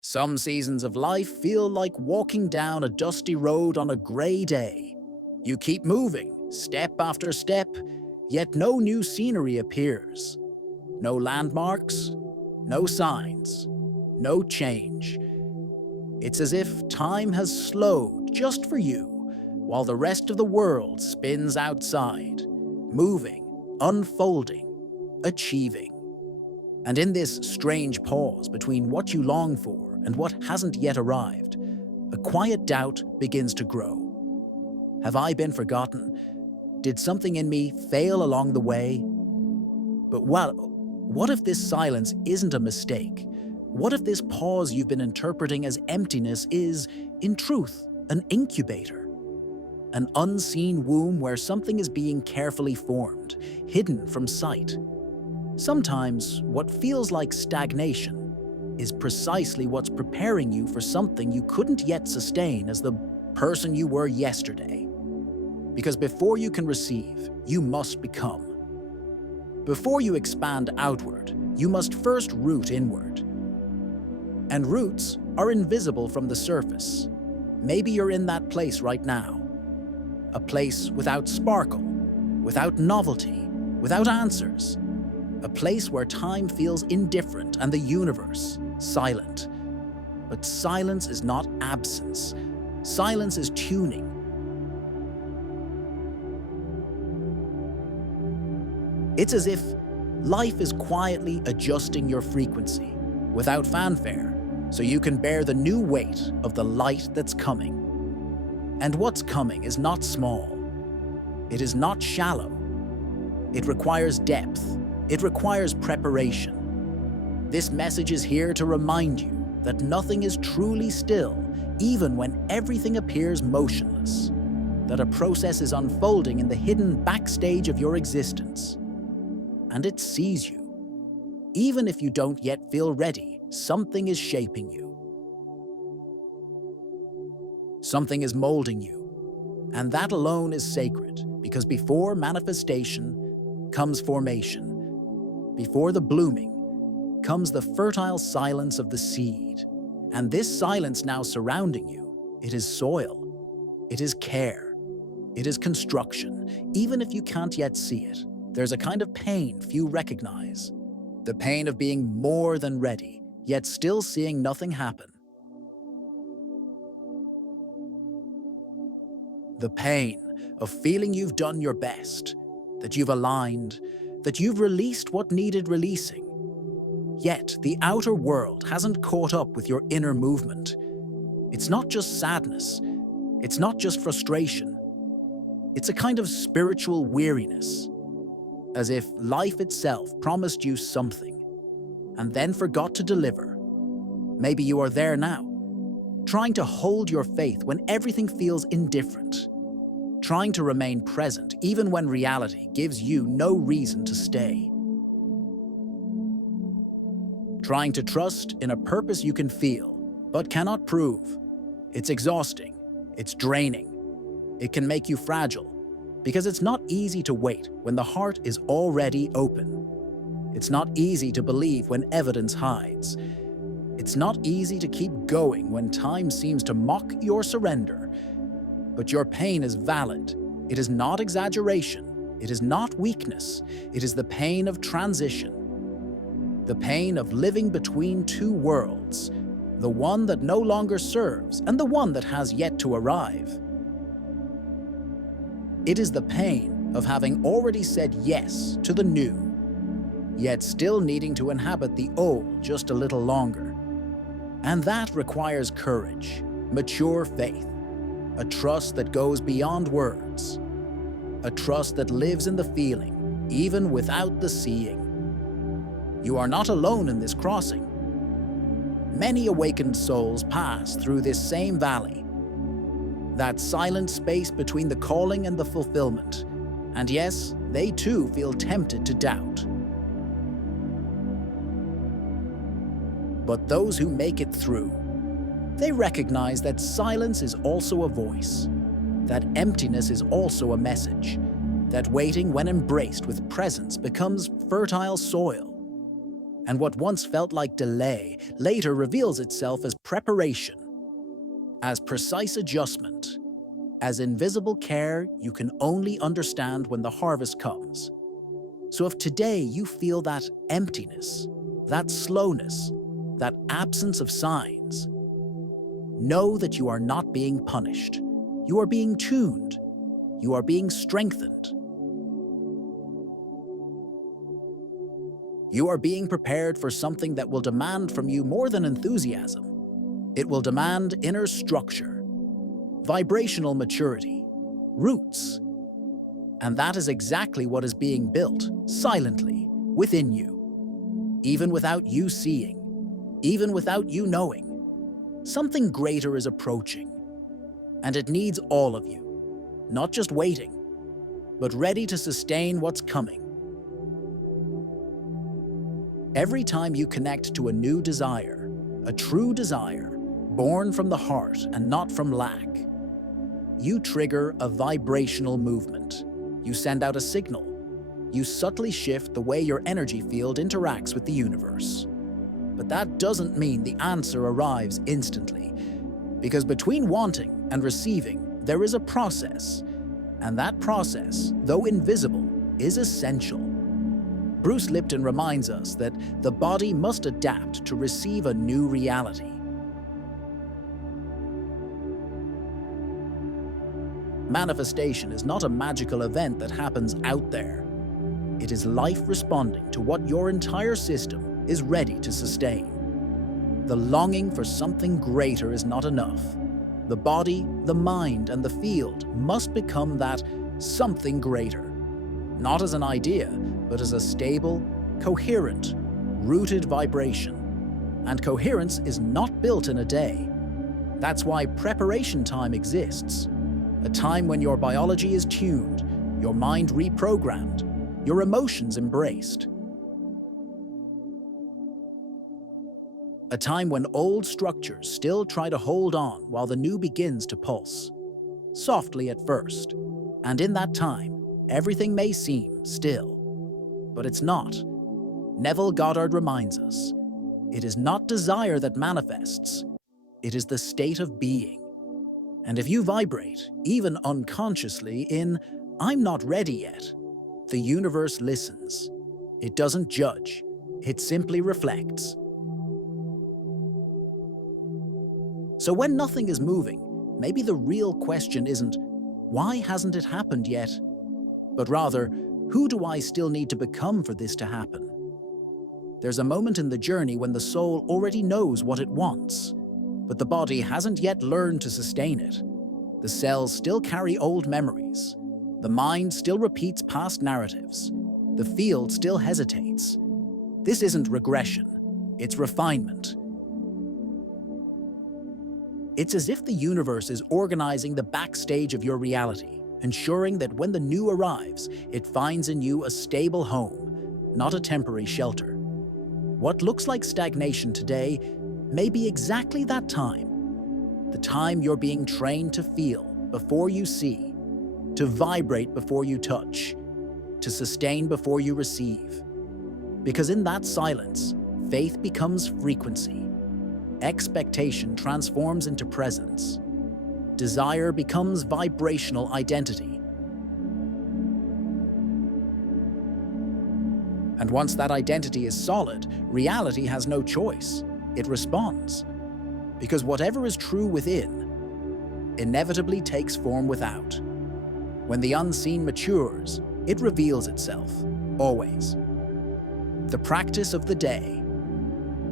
Some seasons of life feel like walking down a dusty road on a grey day. You keep moving, step after step, yet no new scenery appears. No landmarks, no signs, no change. It's as if time has slowed just for you, while the rest of the world spins outside, moving, unfolding, achieving. And in this strange pause between what you long for and what hasn't yet arrived, a quiet doubt begins to grow. Have I been forgotten? Did something in me fail along the way? But what if this silence isn't a mistake? What if this pause you've been interpreting as emptiness is, in truth, an incubator? An unseen womb where something is being carefully formed, hidden from sight. Sometimes, what feels like stagnation is precisely what's preparing you for something you couldn't yet sustain as the person you were yesterday. Because before you can receive, you must become. Before you expand outward, you must first root inward. And roots are invisible from the surface. Maybe you're in that place right now. A place without sparkle, without novelty, without answers. A place where time feels indifferent and the universe silent. But silence is not absence. Silence is tuning. It's as if life is quietly adjusting your frequency without fanfare, so you can bear the new weight of the light that's coming. And what's coming is not small. It is not shallow. It requires depth. It requires preparation. This message is here to remind you that nothing is truly still, even when everything appears motionless. That a process is unfolding in the hidden backstage of your existence. And it sees you. Even if you don't yet feel ready, something is shaping you. Something is molding you. And that alone is sacred, because before manifestation comes formation. Before the blooming comes the fertile silence of the seed. And this silence now surrounding you, it is soil. It is care. It is construction. Even if you can't yet see it, there's a kind of pain few recognize. The pain of being more than ready, yet still seeing nothing happen. The pain of feeling you've done your best, that you've aligned, that you've released what needed releasing. Yet the outer world hasn't caught up with your inner movement. It's not just sadness. It's not just frustration. It's a kind of spiritual weariness. As if life itself promised you something and then forgot to deliver. Maybe you are there now, trying to hold your faith when everything feels indifferent, trying to remain present even when reality gives you no reason to stay, trying to trust in a purpose you can feel but cannot prove. It's exhausting, it's draining, it can make you fragile. Because it's not easy to wait when the heart is already open. It's not easy to believe when evidence hides. It's not easy to keep going when time seems to mock your surrender. But your pain is valid. It is not exaggeration. It is not weakness. It is the pain of transition. The pain of living between two worlds. The one that no longer serves and the one that has yet to arrive. It is the pain of having already said yes to the new, yet still needing to inhabit the old just a little longer. And that requires courage, mature faith, a trust that goes beyond words, a trust that lives in the feeling, even without the seeing. You are not alone in this crossing. Many awakened souls pass through this same valley, that silent space between the calling and the fulfillment. And yes, they too feel tempted to doubt. But those who make it through, they recognize that silence is also a voice, that emptiness is also a message, that waiting when embraced with presence becomes fertile soil. And what once felt like delay later reveals itself as preparation, as precise adjustment, as invisible care you can only understand when the harvest comes. So if today you feel that emptiness, that slowness, that absence of signs, know that you are not being punished. You are being tuned. You are being strengthened. You are being prepared for something that will demand from you more than enthusiasm. It will demand inner structure, vibrational maturity, roots. And that is exactly what is being built, silently, within you. Even without you seeing, even without you knowing, something greater is approaching. And it needs all of you, not just waiting, but ready to sustain what's coming. Every time you connect to a new desire, a true desire, born from the heart and not from lack, you trigger a vibrational movement. You send out a signal. You subtly shift the way your energy field interacts with the universe. But that doesn't mean the answer arrives instantly, because between wanting and receiving, there is a process, and that process, though invisible, is essential. Bruce Lipton reminds us that the body must adapt to receive a new reality. Manifestation is not a magical event that happens out there. It is life responding to what your entire system is ready to sustain. The longing for something greater is not enough. The body, the mind, and the field must become that something greater. Not as an idea, but as a stable, coherent, rooted vibration. And coherence is not built in a day. That's why preparation time exists. A time when your biology is tuned, your mind reprogrammed, your emotions embraced. A time when old structures still try to hold on while the new begins to pulse. Softly at first, and in that time, everything may seem still. But it's not. Neville Goddard reminds us, it is not desire that manifests, it is the state of being. And if you vibrate, even unconsciously, in "I'm not ready yet," the universe listens. It doesn't judge, it simply reflects. So when nothing is moving, maybe the real question isn't, why hasn't it happened yet? But rather, who do I still need to become for this to happen? There's a moment in the journey when the soul already knows what it wants, but the body hasn't yet learned to sustain it. The cells still carry old memories. The mind still repeats past narratives. The field still hesitates. This isn't regression, it's refinement. It's as if the universe is organizing the backstage of your reality, ensuring that when the new arrives, it finds in you a stable home, not a temporary shelter. What looks like stagnation today may be exactly that time. The time you're being trained to feel before you see, to vibrate before you touch, to sustain before you receive. Because in that silence, faith becomes frequency. Expectation transforms into presence. Desire becomes vibrational identity. And once that identity is solid, reality has no choice. It responds. Because whatever is true within inevitably takes form without. When the unseen matures, it reveals itself, always. The practice of the day,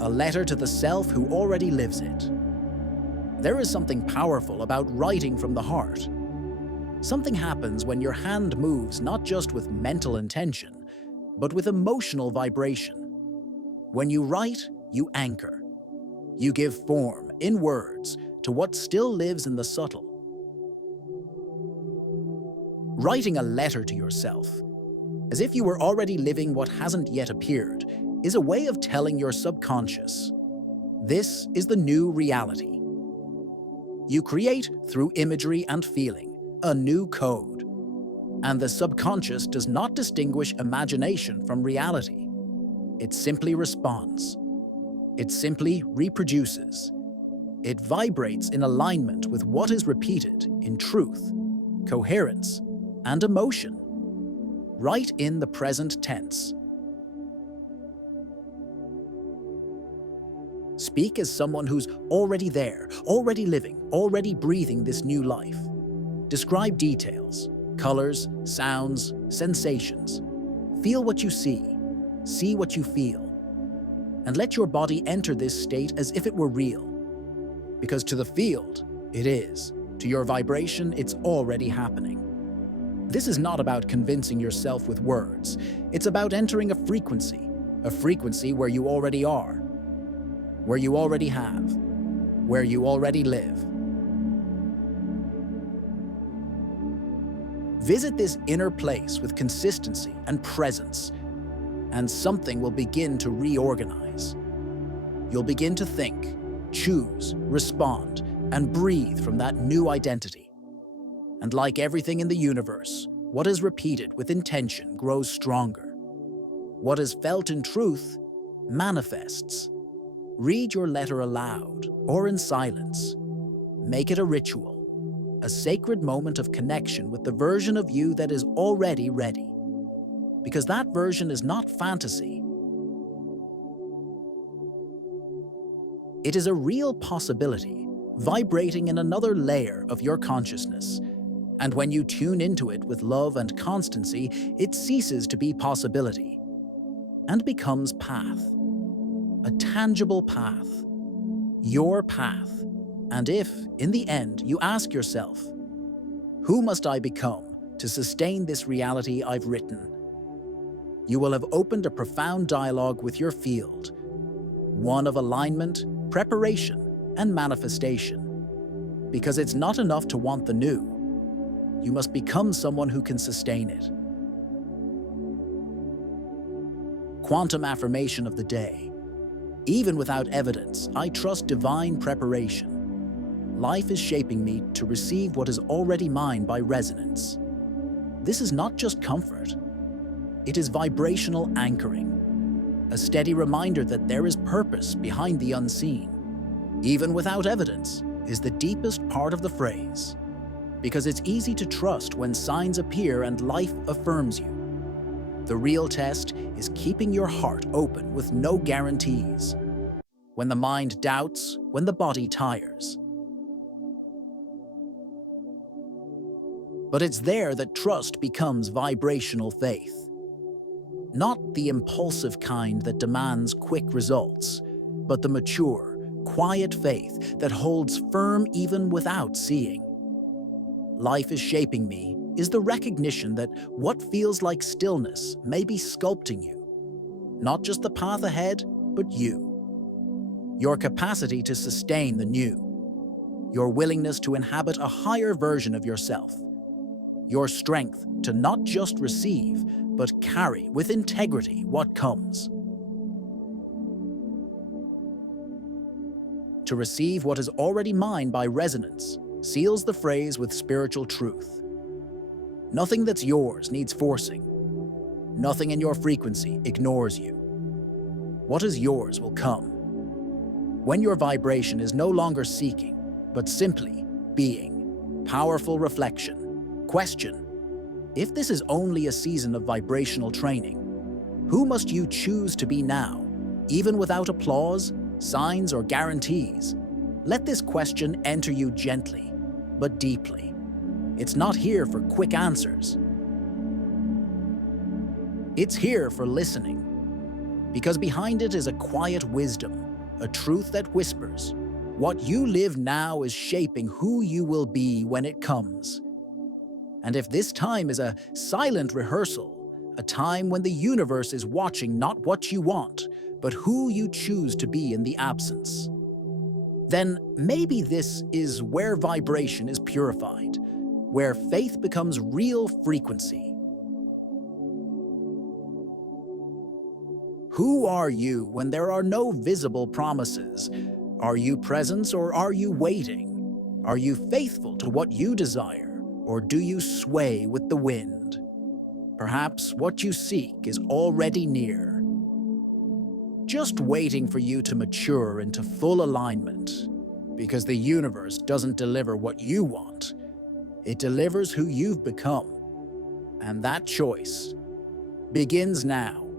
a letter to the self who already lives it. There is something powerful about writing from the heart. Something happens when your hand moves not just with mental intention, but with emotional vibration. When you write, you anchor. You give form, in words, to what still lives in the subtle. Writing a letter to yourself, as if you were already living what hasn't yet appeared, is a way of telling your subconscious, this is the new reality. You create, through imagery and feeling, a new code. And the subconscious does not distinguish imagination from reality. It simply responds. It simply reproduces. It vibrates in alignment with what is repeated in truth, coherence, and emotion, right in the present tense. Speak as someone who's already there, already living, already breathing this new life. Describe details, colors, sounds, sensations. Feel what you see what you feel, and let your body enter this state as if it were real. Because to the field, it is. To your vibration, it's already happening. This is not about convincing yourself with words. It's about entering a frequency where you already are, where you already have, where you already live. Visit this inner place with consistency and presence, and something will begin to reorganize. You'll begin to think, choose, respond, and breathe from that new identity. And like everything in the universe, what is repeated with intention grows stronger. What is felt in truth manifests. Read your letter aloud or in silence. Make it a ritual, a sacred moment of connection with the version of you that is already ready. Because that version is not fantasy. It is a real possibility, vibrating in another layer of your consciousness. And when you tune into it with love and constancy, it ceases to be possibility and becomes path. A tangible path. Your path. And if, in the end, you ask yourself, who must I become to sustain this reality I've written? You will have opened a profound dialogue with your field, one of alignment, preparation, and manifestation. Because it's not enough to want the new. You must become someone who can sustain it. Quantum affirmation of the day. Even without evidence, I trust divine preparation. Life is shaping me to receive what is already mine by resonance. This is not just comfort. It is vibrational anchoring, a steady reminder that there is purpose behind the unseen. Even without evidence is the deepest part of the phrase, because it's easy to trust when signs appear and life affirms you. The real test is keeping your heart open with no guarantees. When the mind doubts, when the body tires. But it's there that trust becomes vibrational faith. Not the impulsive kind that demands quick results, but the mature, quiet faith that holds firm even without seeing. Life is shaping me is the recognition that what feels like stillness may be sculpting you. Not just the path ahead, but you. Your capacity to sustain the new. Your willingness to inhabit a higher version of yourself. Your strength to not just receive, but carry with integrity what comes. To receive what is already mine by resonance seals the phrase with spiritual truth. Nothing that's yours needs forcing. Nothing in your frequency ignores you. What is yours will come. When your vibration is no longer seeking, but simply being. Powerful reflection. Question: if this is only a season of vibrational training, who must you choose to be now, even without applause, signs, or guarantees? Let this question enter you gently, but deeply. It's not here for quick answers. It's here for listening. Because behind it is a quiet wisdom, a truth that whispers, what you live now is shaping who you will be when it comes. And if this time is a silent rehearsal, a time when the universe is watching not what you want, but who you choose to be in the absence, then maybe this is where vibration is purified, where faith becomes real frequency. Who are you when there are no visible promises? Are you presence or are you waiting? Are you faithful to what you desire, or do you sway with the wind? Perhaps what you seek is already near. just waiting for you to mature into full alignment. Because the universe doesn't deliver what you want, it delivers who you've become. And that choice begins now.